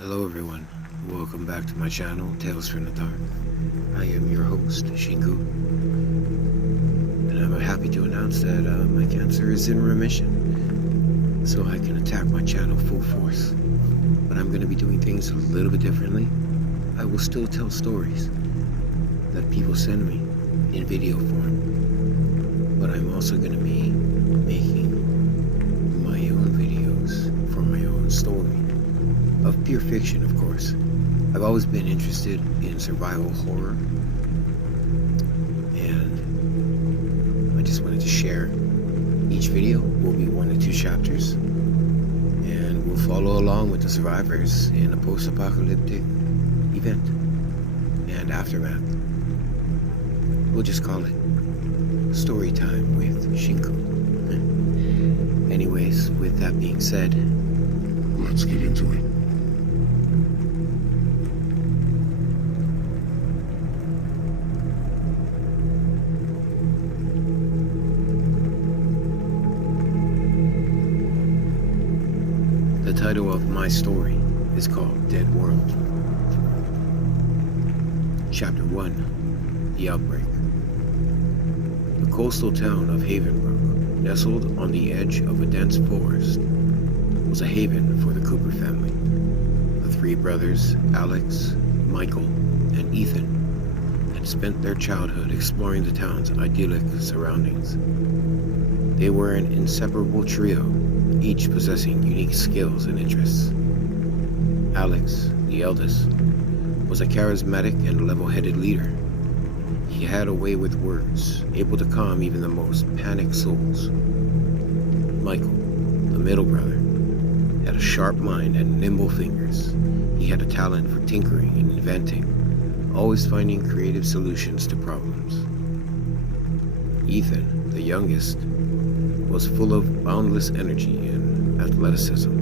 Hello everyone, welcome back to my channel, Tales from the Dark. I am your host, Shinku, and I'm happy to announce that my cancer is in remission, so I can attack my channel full force. But I'm going to be doing things a little bit differently. I will still tell stories that people send me in video form, but I'm also going to be making my own videos for my own story. Of pure fiction, of course. I've always been interested in survival horror, and I just wanted to share. Each video will be 1 to 2 chapters, and we'll follow along with the survivors in a post-apocalyptic event and aftermath. We'll just call it Storytime with Shinku. Anyways, with that being said, let's get into it. The title of my story is called Dead World. Chapter 1, The Outbreak. The coastal town of Havenbrook, nestled on the edge of a dense forest, was a haven for the Cooper family. The 3 brothers, Alex, Michael, and Ethan, had spent their childhood exploring the town's idyllic surroundings. They were an inseparable trio, each possessing unique skills and interests. Alex, the eldest, was a charismatic and level-headed leader. He had a way with words, able to calm even the most panicked souls. Michael, the middle brother, had a sharp mind and nimble fingers. He had a talent for tinkering and inventing, always finding creative solutions to problems. Ethan, the youngest, was full of boundless energy and athleticism.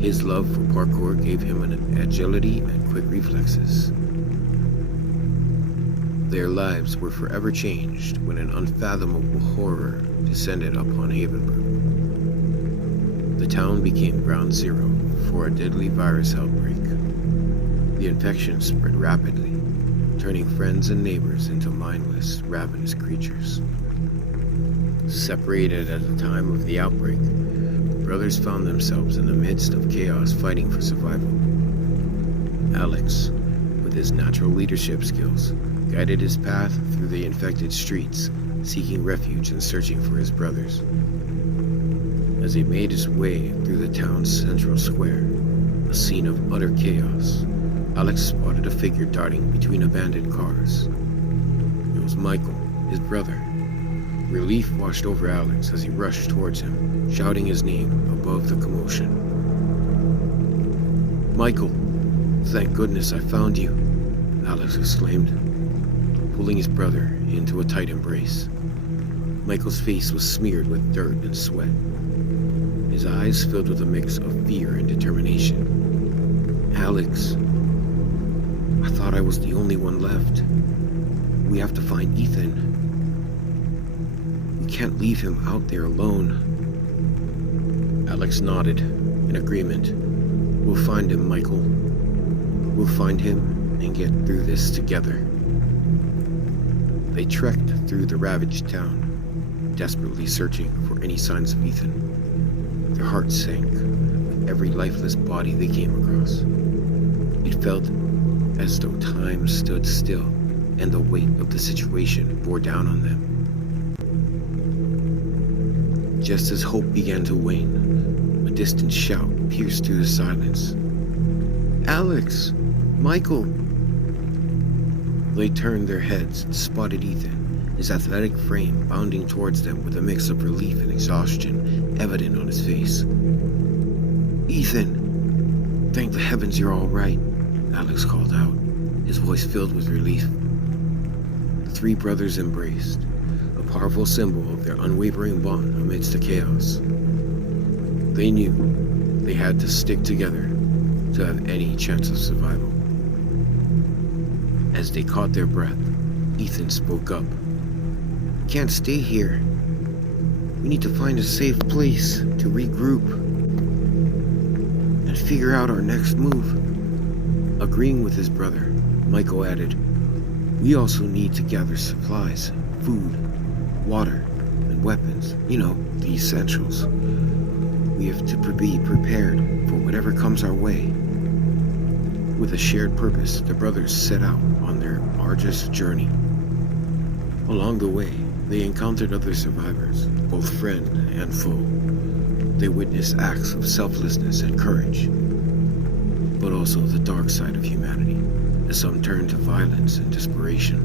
His love for parkour gave him an agility and quick reflexes. Their lives were forever changed when an unfathomable horror descended upon Havenbrook. The town became ground zero for a deadly virus outbreak. The infection spread rapidly, turning friends and neighbors into mindless, ravenous creatures. Separated at the time of the outbreak, the brothers found themselves in the midst of chaos fighting for survival. Alex, with his natural leadership skills, guided his path through the infected streets, seeking refuge and searching for his brothers. As he made his way through the town's central square, a scene of utter chaos, Alex spotted a figure darting between abandoned cars. It was Michael, his brother. Relief washed over Alex as he rushed towards him, shouting his name above the commotion. "Michael, thank goodness I found you," Alex exclaimed, pulling his brother into a tight embrace. Michael's face was smeared with dirt and sweat, his eyes filled with a mix of fear and determination. "Alex, I thought I was the only one left. We have to find Ethan. We can't leave him out there alone." Alex nodded in agreement. "We'll find him, Michael. We'll find him and get through this together." They trekked through the ravaged town, desperately searching for any signs of Ethan. Their hearts sank with every lifeless body they came across. It felt as though time stood still and the weight of the situation bore down on them. Just as hope began to wane, a distant shout pierced through the silence. "Alex! Michael!" They turned their heads and spotted Ethan, his athletic frame bounding towards them with a mix of relief and exhaustion evident on his face. "Ethan! Thank the heavens you're all right," Alex called out, his voice filled with relief. The 3 brothers embraced, a powerful symbol of their unwavering bond amidst the chaos. They knew they had to stick together to have any chance of survival. As they caught their breath, Ethan spoke up. "We can't stay here. We need to find a safe place to regroup." And figure out our next move. Agreeing with his brother, Michael added, we also need to gather supplies, food, water, and weapons. The essentials. We have to be prepared for whatever comes our way. With a shared purpose, the brothers set out on their arduous journey. Along the way, they encountered other survivors, both friend and foe. They witnessed acts of selflessness and courage, but also the dark side of humanity, as some turned to violence and desperation.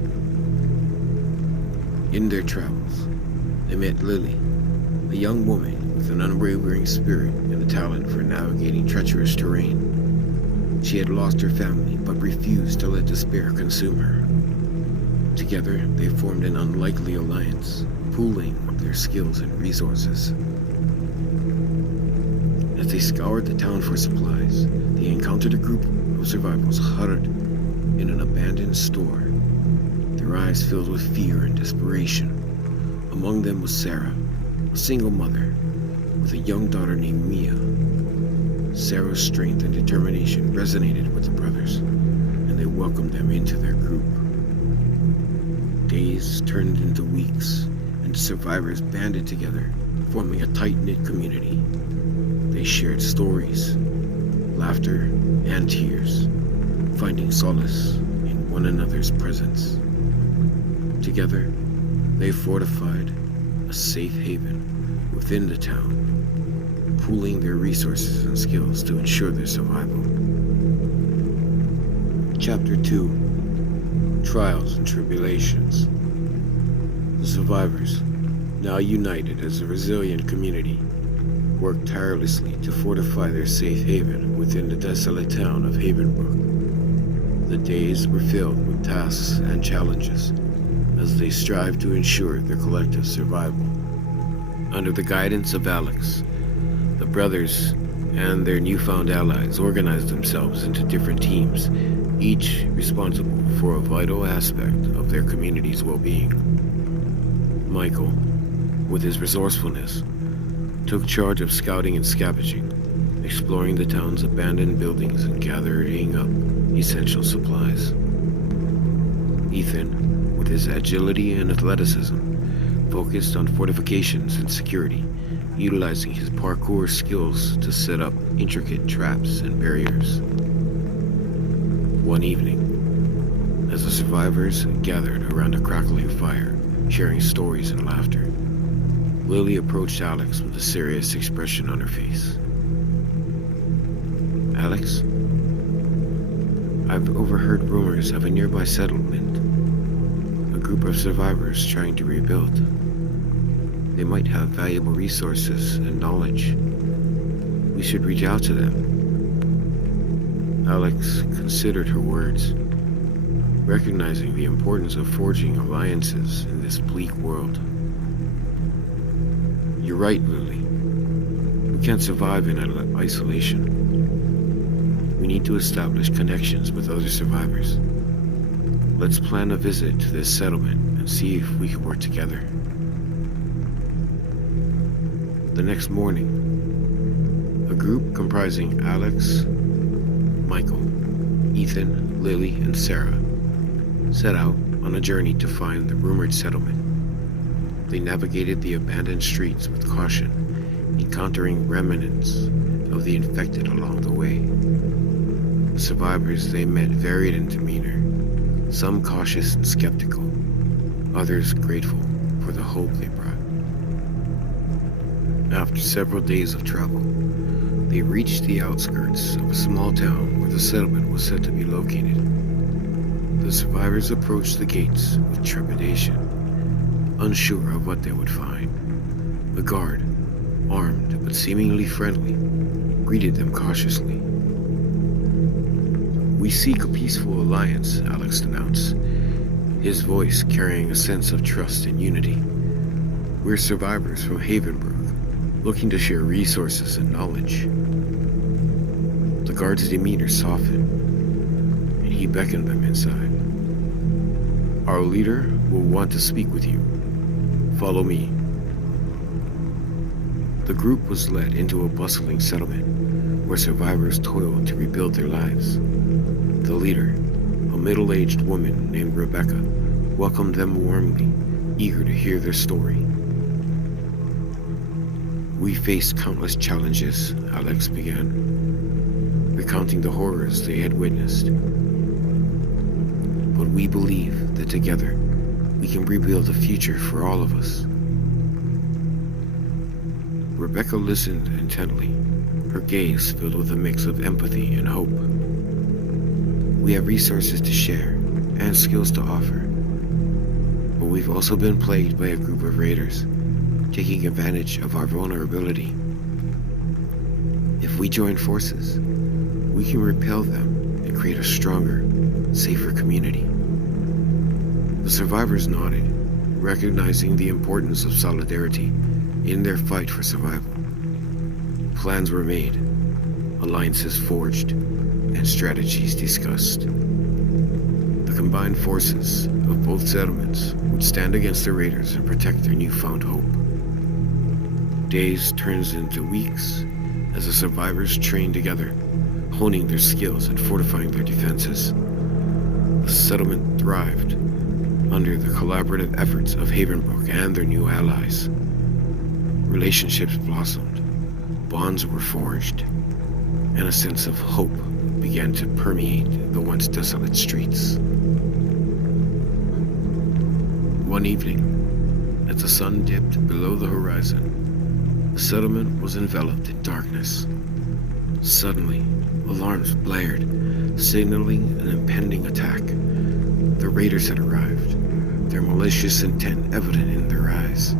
In their travels, they met Lily, a young woman with an unwavering spirit and a talent for navigating treacherous terrain. She had lost her family, but refused to let despair consume her. Together, they formed an unlikely alliance, pooling up their skills and resources. As they scoured the town for supplies, they encountered a group of survivors huddled in an abandoned store, their eyes filled with fear and desperation. Among them was Sarah, a single mother, with a young daughter named Mia. Sarah's strength and determination resonated with the brothers, and they welcomed them into their group. Days turned into weeks, and the survivors banded together, forming a tight-knit community. They shared stories, laughter, and tears, finding solace in one another's presence. Together, they fortified a safe haven within the town, pooling their resources and skills to ensure their survival. Chapter 2: Trials and Tribulations. The survivors, now united as a resilient community, worked tirelessly to fortify their safe haven within the desolate town of Havenbrook. The days were filled with tasks and challenges as they strived to ensure their collective survival. Under the guidance of Alex, the brothers and their newfound allies organized themselves into different teams, each responsible for a vital aspect of their community's well-being. Michael, with his resourcefulness, took charge of scouting and scavenging, exploring the town's abandoned buildings and gathering up essential supplies. Ethan, with his agility and athleticism, focused on fortifications and security, utilizing his parkour skills to set up intricate traps and barriers. One evening, as the survivors gathered around a crackling fire, sharing stories and laughter, Lily approached Alex with a serious expression on her face. Alex, I've overheard rumors of a nearby settlement, a group of survivors trying to rebuild. They might have valuable resources and knowledge. We should reach out to them. Alex considered her words, recognizing the importance of forging alliances in this bleak world. You're right, Lily. We can't survive in isolation. We need to establish connections with other survivors. Let's plan a visit to this settlement and see if we can work together. The next morning, a group comprising Alex, Michael, Ethan, Lily, and Sarah set out on a journey to find the rumored settlement. They navigated the abandoned streets with caution, encountering remnants of the infected along the way. The survivors they met varied in demeanor, some cautious and skeptical, others grateful for the hope they brought. After several days of travel, they reached the outskirts of a small town where the settlement was said to be located. The survivors approached the gates with trepidation, unsure of what they would find. A guard, armed but seemingly friendly, greeted them cautiously. "We seek a peaceful alliance," Alex announced, his voice carrying a sense of trust and unity. "We're survivors from Havenbrook, looking to share resources and knowledge." The guard's demeanor softened, and he beckoned them inside. "Our leader will want to speak with you. Follow me." The group was led into a bustling settlement, where survivors toiled to rebuild their lives. The leader, a middle-aged woman named Rebecca, welcomed them warmly, eager to hear their story. "We faced countless challenges," Alex began, recounting the horrors they had witnessed. "But we believe that together we can rebuild a future for all of us." Rebecca listened intently, her gaze filled with a mix of empathy and hope. "We have resources to share and skills to offer, but we've also been plagued by a group of raiders, taking advantage of our vulnerability. If we join forces, we can repel them and create a stronger, safer community." The survivors nodded, recognizing the importance of solidarity in their fight for survival. Plans were made, alliances forged, and strategies discussed. The combined forces of both settlements would stand against the raiders and protect their newfound hope. Days turned into weeks as the survivors trained together, honing their skills and fortifying their defenses. The settlement thrived under the collaborative efforts of Havenbrook and their new allies. Relationships blossomed, bonds were forged, and a sense of hope began to permeate the once desolate streets. One evening, as the sun dipped below the horizon, the settlement was enveloped in darkness. Suddenly, alarms blared, signaling an impending attack. The raiders had arrived, their malicious intent evident in their eyes.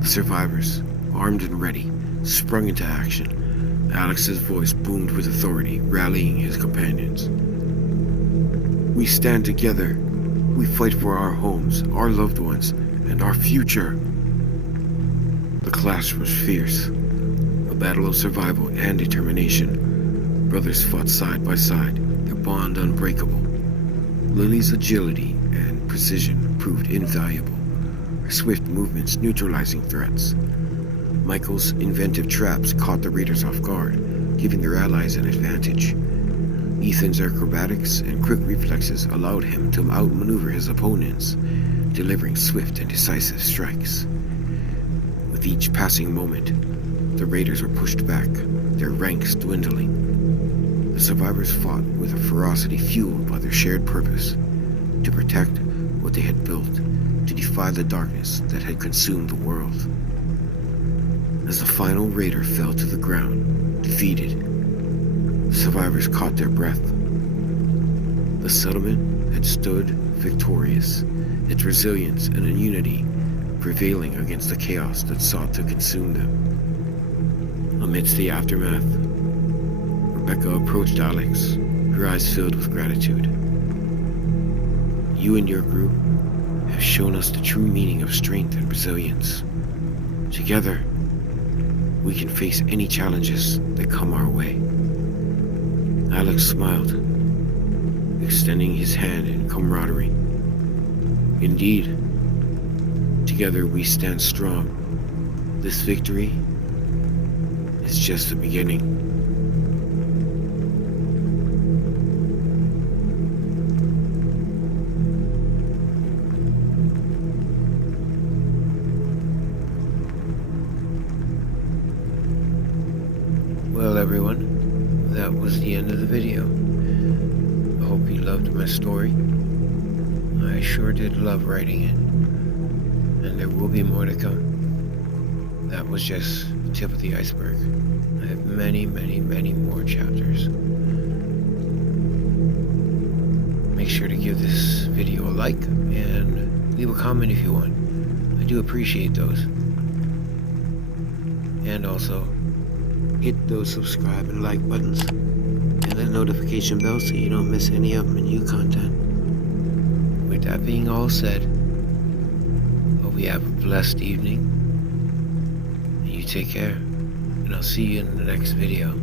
The survivors, armed and ready, sprung into action. Alex's voice boomed with authority, rallying his companions. "We stand together. We fight for our homes, our loved ones, and our future." The clash was fierce, a battle of survival and determination. Brothers fought side by side, their bond unbreakable. Lily's agility and precision proved invaluable, her swift movements neutralizing threats. Michael's inventive traps caught the raiders off guard, giving their allies an advantage. Ethan's acrobatics and quick reflexes allowed him to outmaneuver his opponents, delivering swift and decisive strikes. With each passing moment, the raiders were pushed back, their ranks dwindling. The survivors fought with a ferocity fueled by their shared purpose, to protect what they had built, to defy the darkness that had consumed the world. As the final raider fell to the ground, defeated, the survivors caught their breath. The settlement had stood victorious, its resilience and unity prevailing against the chaos that sought to consume them. Amidst the aftermath, Rebecca approached Alex, her eyes filled with gratitude. "You and your group have shown us the true meaning of strength and resilience. Together, we can face any challenges that come our way." Alex smiled, extending his hand in camaraderie. "Indeed, together we stand strong. This victory is just the beginning." Well, everyone, that was the end of the video. I hope you loved my story. I sure did love writing it, and there will be more to come. That was just the tip of the iceberg. I have many, many, many more chapters. Make sure to give this video a like and leave a comment if you want. I do appreciate those. And also, hit those subscribe and like buttons and that notification bell so you don't miss any of my new content. With that being all said, hope you have a blessed evening, and you take care, and I'll see you in the next video.